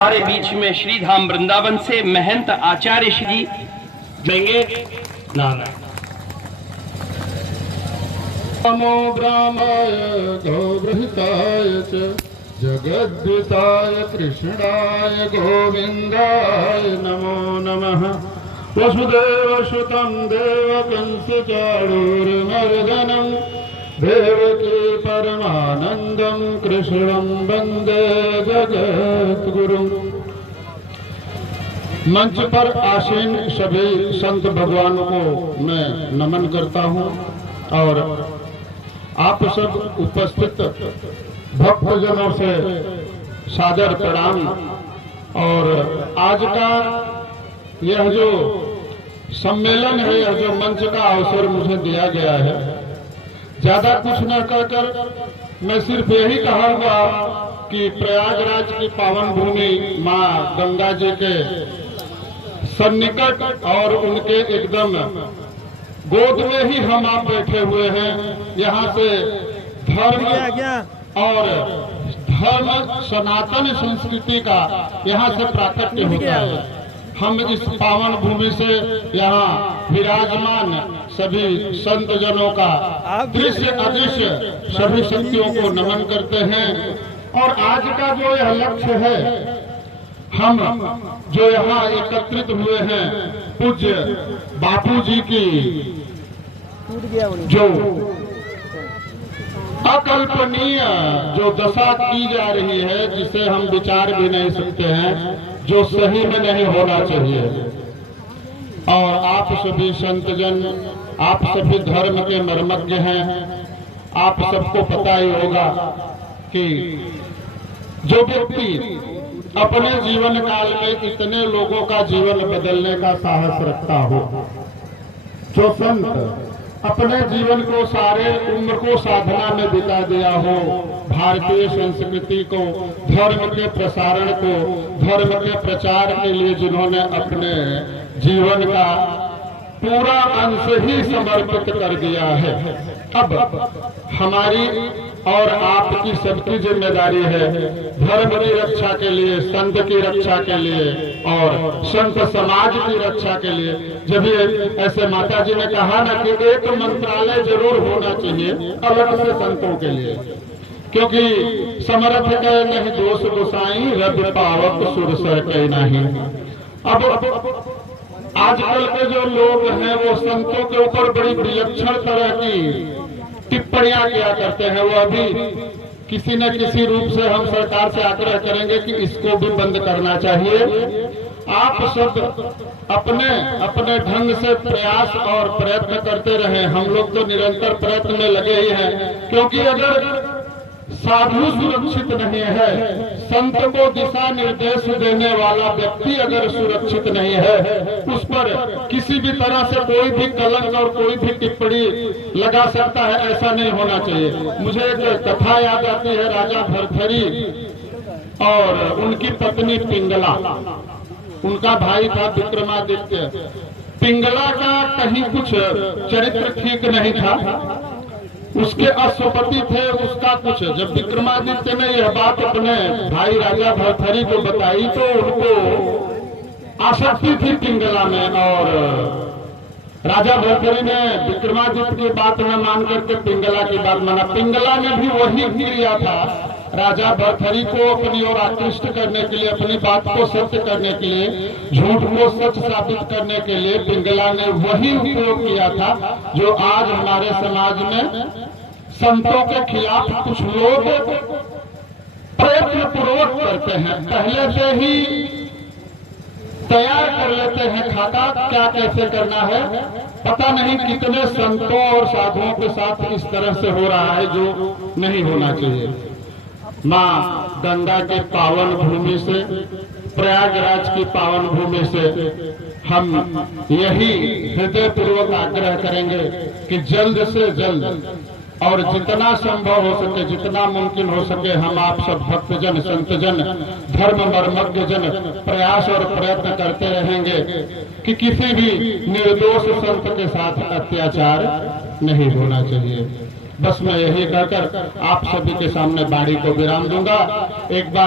हमारे बीच में श्री धाम वृंदावन से महंत आचार्य श्री देंगे। नारायण। नमो ब्राह्मणाय गौरहिताय च जगद्विताय कृष्णाय गोविंदाय नमो नमः। वसुदेवसुतं देवकं चाणूरमर्दनं देवकी परमानंदं कृष्णं वंदे जगद्गुरुं। मंच पर आसीन सभी संत भगवान को मैं नमन करता हूं और आप सब उपस्थित भक्तजनों से सादर प्रणाम। और आज का यह जो सम्मेलन है, यह जो मंच का अवसर मुझे दिया गया है, ज्यादा कुछ न कहकर मैं सिर्फ यही कहूंगा कि प्रयागराज की पावन भूमि मां गंगा जी के सन्निकट और उनके एकदम गोद में ही हम आप बैठे हुए हैं। यहाँ से धर्म और सनातन संस्कृति का यहाँ से प्राकट्य होता है। हम इस पावन भूमि से यहाँ विराजमान सभी संत जनों का दृश्य अदृश्य सभी शक्तियों को नमन करते हैं। और आज का जो यह लक्ष्य है, हम जो यहाँ एकत्रित हुए हैं, पूज्य बापू जी की जो अकल्पनीय जो दशा की जा रही है, जिसे हम विचार भी नहीं सकते हैं, जो सही में नहीं होना चाहिए। और आप सभी संतजन, आप सभी धर्म के मर्मज्ञ हैं, आप सबको पता ही होगा कि जो व्यक्ति अपने जीवन काल में इतने लोगों का जीवन बदलने का साहस रखता हो, जो संत अपने जीवन को सारे उम्र को साधना में बिता दिया हो, भारतीय संस्कृति को, धर्म के प्रसारण को, धर्म के प्रचार के लिए जिन्होंने अपने जीवन का पूरा अंश ही समर्पित कर दिया है, अब हमारी और आपकी सबकी जिम्मेदारी है धर्म की रक्षा के लिए, संत की रक्षा के लिए और संत समाज की रक्षा के लिए। जब ये ऐसे माता जी ने कहा ना कि एक मंत्रालय जरूर होना चाहिए अलग से संतों के लिए, क्योंकि समर्थ के नहीं दोष गोसाई, रब पावक सुर सर के नहीं। अब आजकल के जो लोग हैं वो संतों के ऊपर बड़ी विलक्षण तरह की टिप्पणियां किया करते हैं। वो अभी किसी न किसी रूप से हम सरकार से आग्रह करेंगे कि इसको भी बंद करना चाहिए। आप सब अपने अपने ढंग से प्रयास और प्रयत्न करते रहें। हम लोग तो निरंतर प्रयत्न में लगे ही हैं, क्योंकि अगर साधु सुरक्षित नहीं है, संत को दिशा निर्देश देने वाला व्यक्ति अगर सुरक्षित नहीं है, उस पर किसी भी तरह से कोई भी कलंक और कोई भी टिप्पणी लगा सकता है। ऐसा नहीं होना चाहिए। मुझे एक कथा याद आती है, राजा भरथरी और उनकी पत्नी पिंगला। उनका भाई था विक्रमादित्य। पिंगला का कहीं कुछ चरित्र ठीक नहीं था, उसके अश्वपति थे, उसका कुछ। जब विक्रमादित्य ने यह बात अपने भाई राजा भरथरी को बताई तो उनको आसक्ति थी पिंगला में, और राजा भरथरी ने विक्रमादित्य की बात न मान करके पिंगला की बात माना। पिंगला ने भी वही किया था, राजा भरथरी को अपनी ओर आकृष्ट करने के लिए, अपनी बात को सत्य करने के लिए, झूठ को सच साबित करने के लिए पिंगला ने वही उपयोग किया था जो आज हमारे समाज में संतों के खिलाफ कुछ लोग प्रयत्न पूर्वक करते हैं। पहले से ही तैयार कर लेते हैं खाता, क्या कैसे करना है। पता नहीं कितने संतों और साधुओं के साथ इस तरह से हो रहा है जो नहीं होना चाहिए। मां गंगा के पावन भूमि से, प्रयागराज की पावन भूमि से हम यही हृदय पूर्वक आग्रह करेंगे कि जल्द से जल्द और जितना संभव हो सके, जितना मुमकिन हो सके, हम आप सब भक्तजन, संतजन, धर्म मर्मज्ञ जन प्रयास और प्रयत्न करते रहेंगे कि किसी भी निर्दोष संत के साथ अत्याचार नहीं होना चाहिए। बस मैं यही कहकर आप सभी के सामने वाणी को विराम दूंगा। एक बार